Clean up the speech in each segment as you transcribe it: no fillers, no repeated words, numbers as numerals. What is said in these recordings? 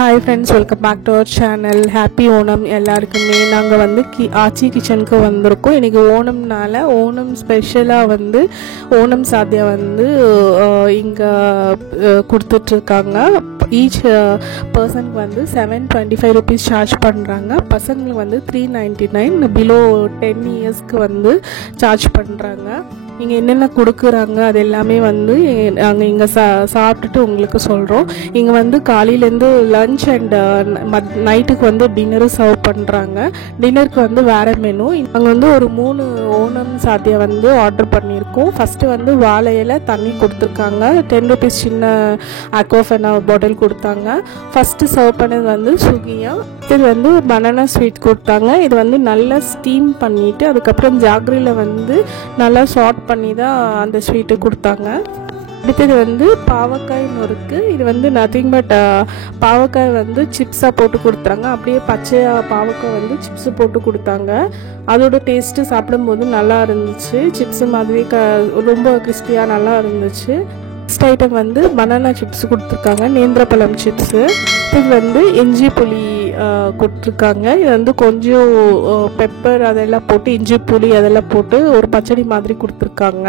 Hi friends, welcome back to our channel. Happy Onam எல்லாருக்குமே. நாங்க வந்து ஆச்சி கிச்சனுக்கு வந்திருக்கோம். இன்னைக்கு ஓணம்னால ஓணம் ஸ்பெஷலா வந்து ஓணம் சாத்தியா வந்து இங்க கொடுத்துட்டு இருக்காங்க. ஈச் பர்சனுக்கு வந்து 725 rupees சார்ஜ் பண்றாங்க. பசங்களுக்கு வந்து 399 பிலோ 10 இயர்ஸ்க்கு வந்து சார்ஜ் பண்றாங்க. இங்கே என்னென்ன கொடுக்குறாங்க அது எல்லாமே வந்து நாங்கள் இங்கே சாப்பிட்டுட்டு உங்களுக்கு சொல்கிறோம். இங்கே வந்து காலையிலேருந்து லன்ச் அண்ட் நைட்டுக்கு வந்து டின்னரும் சர்வ் பண்ணுறாங்க. டின்னருக்கு வந்து வேறு மெனு. அங்கே வந்து ஒரு 3 ஓணம் சாத்தியை வந்து ஆர்டர் பண்ணியிருக்கோம். ஃபஸ்ட்டு வந்து வாழை இலை தண்ணி கொடுத்துருக்காங்க. 10 rupees சின்ன அக்வாஃபெனா பாட்டில் கொடுத்தாங்க. ஃபஸ்ட்டு சர்வ் பண்ணது வந்து சுகியா. இது வந்து பனானா ஸ்வீட் கொடுத்தாங்க. இது வந்து நல்லா ஸ்டீம் பண்ணிவிட்டு அதுக்கப்புறம் ஜாகரியில் வந்து நல்லா சாட் பண்ணி தான் அந்த ஸ்வீட்டு கொடுத்தாங்க. அடுத்தது வந்து பாவக்காய் நொறுக்கு. இது வந்து நத்திங் பட் பாவக்காய் வந்து சிப்ஸாக போட்டு கொடுத்தாங்க. அப்படியே பச்சையாக பாவக்காய் வந்து சிப்ஸு போட்டு கொடுத்தாங்க. அதோட டேஸ்ட்டு சாப்பிடும்போது நல்லா இருந்துச்சு. சிப்ஸு மாதிரி ரொம்ப கிறிஸ்பியாக நல்லா இருந்துச்சு. நெக்ஸ்ட் ஐட்டம் வந்து பனானா சிப்ஸ் கொடுத்துருக்காங்க, நேந்திரப்பழம் சிப்ஸு. இது வந்து இஞ்சி புளி கொடுத்துருக்காங்க. இது வந்து கொஞ்சம் பெப்பர் அதெல்லாம் போட்டு இஞ்சி புளி அதெல்லாம் போட்டு ஒரு பச்சடி மாதிரி கொடுத்துருக்காங்க.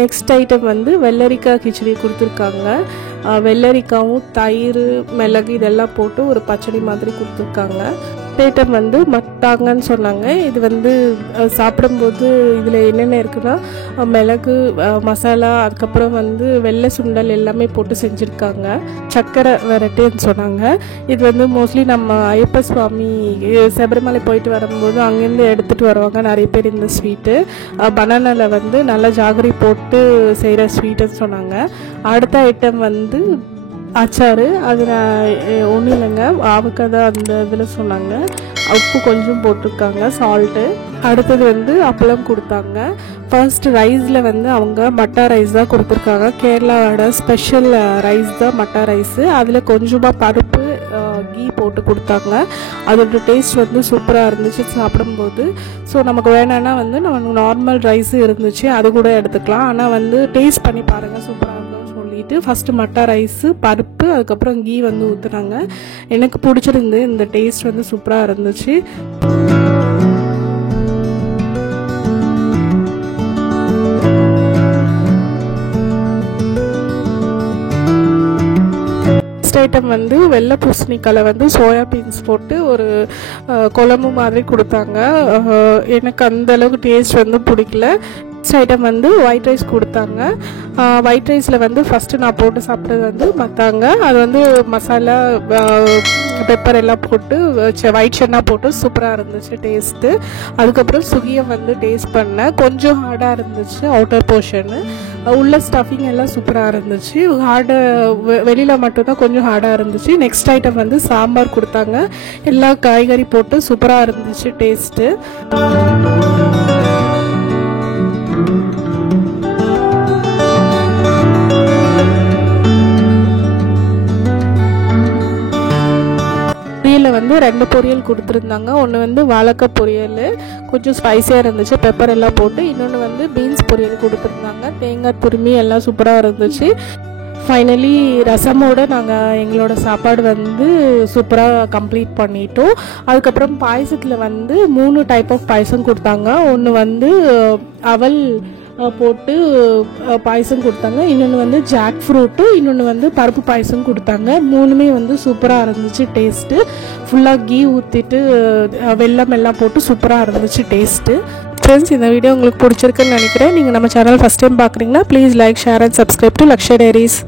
நெக்ஸ்ட் ஐட்டம் வந்து வெள்ளரிக்காய் கிச்சடி கொடுத்துருக்காங்க. வெள்ளரிக்காவும் தயிர் மிளகு இதெல்லாம் போட்டு ஒரு பச்சடி மாதிரி கொடுத்துருக்காங்க. ஐட்டம் வந்து மத்தாங்கன்னு சொன்னாங்க. இது வந்து சாப்பிடும்போது இதில் என்னென்ன இருக்குன்னா மிளகு மசாலா அதுக்கப்புறம் வந்து வெள்ளை சுண்டல் எல்லாமே போட்டு செஞ்சுருக்காங்க. சக்கரை வெரைட்டின்னு சொன்னாங்க. இது வந்து மோஸ்ட்லி நம்ம ஐயப்ப சுவாமி சபரிமலை போயிட்டு வரும்போது அங்கேருந்து எடுத்துகிட்டு வருவாங்க நிறைய பேர் இந்த ஸ்வீட்டு. பனானாவில் வந்து நல்லா ஜாகரி போட்டு செய்கிற ஸ்வீட்டுன்னு சொன்னாங்க. அடுத்த ஐட்டம் வந்து அச்சாறு. அது ஒன்றும் இல்லைங்க, ஆவக்காய் தான் அந்த இதில் சொன்னாங்க. உப்பு கொஞ்சம் போட்டிருக்காங்க, சால்ட்டு. அடுத்தது வந்து அப்பளம் கொடுத்தாங்க. ஃபர்ஸ்ட் ரைஸில் வந்து அவங்க மட்டா ரைஸ் தான் கொடுத்துருக்காங்க. கேரளாவோட ஸ்பெஷல் ரைஸ் தான் மட்டா ரைஸு. அதில் கொஞ்சமாக பருப்பு கீ போட்டு கொடுத்தாங்க. அதோட டேஸ்ட் வந்து சூப்பராக இருந்துச்சு சாப்பிடும்போது. ஸோ நமக்கு வேணான்னா வந்து நம்ம நார்மல் ரைஸு இருந்துச்சு அது கூட எடுத்துக்கலாம். ஆனால் வந்து டேஸ்ட் பண்ணி பாருங்கள், சூப்பராக இருக்கும் சொல்லிட்டு ஃபஸ்ட்டு மட்டா ரைஸு பருப்பு அதுக்கப்புறம் கீ வந்து ஊற்றுனாங்க. எனக்கு பிடிச்சிருந்து, இந்த டேஸ்ட் வந்து சூப்பராக இருந்துச்சு. ஐட்டம் வந்து வெள்ளை பூசணிக்காய் வந்து சோயா பீன்ஸ் போட்டு ஒரு குழம்பு மாதிரி கொடுத்தாங்க. எனக்கு அந்த அளவுக்கு டேஸ்ட் வந்து பிடிக்கல. நெக்ஸ்ட் ஐட்டம் வந்து ஒயிட் ரைஸ் கொடுத்தாங்க. ஒயிட் ரைஸில் வந்து ஃபஸ்ட்டு நான் போட்டு சாப்பிட்றது வந்து மத்தாங்க. அது வந்து மசாலா பெப்பர் எல்லாம் போட்டு ஒயிட் சன்னா போட்டு சூப்பராக இருந்துச்சு டேஸ்ட்டு. அதுக்கப்புறம் சுகியம் வந்து டேஸ்ட் பண்ணேன். கொஞ்சம் ஹார்டாக இருந்துச்சு அவுட்டர் போர்ஷனு. உள்ள ஸ்டஃபிங் எல்லாம் சூப்பராக இருந்துச்சு. வெளியில் மட்டும்தான் கொஞ்சம் ஹார்டாக இருந்துச்சு. நெக்ஸ்ட் ஐட்டம் வந்து சாம்பார் கொடுத்தாங்க. எல்லா காய்கறி போட்டு சூப்பராக இருந்துச்சு டேஸ்ட்டு. பொரியலில் வந்து 2 பொரியல் கொடுத்துருந்தாங்க. ஒன்று வந்து வாழைக்காய் பொரியல் கொஞ்சம் ஸ்பைஸியாக இருந்துச்சு, பெப்பர் எல்லாம் போட்டு. இன்னொன்று வந்து பீன்ஸ் பொரியல் கொடுத்துருந்தாங்க, தேங்காய் துருமி எல்லாம் சூப்பராக இருந்துச்சு. ஃபைனலி ரசமோடு நாங்கள் எங்களோட சாப்பாடு வந்து சூப்பராக கம்ப்ளீட் பண்ணிட்டோம். அதுக்கப்புறம் பாயசத்தில் வந்து 3 டைப் ஆஃப் பாயசம் கொடுத்தாங்க. ஒன்று வந்து அவல் போட்டு பாயசம் கொடுத்தாங்க, இன்னொன்று வந்து ஜாக் ஃப்ரூட்டு, இன்னொன்று வந்து பருப்பு பாயசம் கொடுத்தாங்க. 3மே வந்து சூப்பராக இருந்துச்சு டேஸ்ட்டு. ஃபுல்லாக கீ ஊற்றிட்டு வெல்லம் எல்லாம் போட்டு சூப்பராக இருந்துச்சு டேஸ்ட்டு. ஃப்ரெண்ட்ஸ், இந்த வீடியோ உங்களுக்கு பிடிச்சிருக்குன்னு நினைக்கிறேன். நீங்கள் நம்ம சேனல் ஃபஸ்ட் டைம் பார்க்குறீங்கன்னா please like, share and subscribe to Lakshya diaries.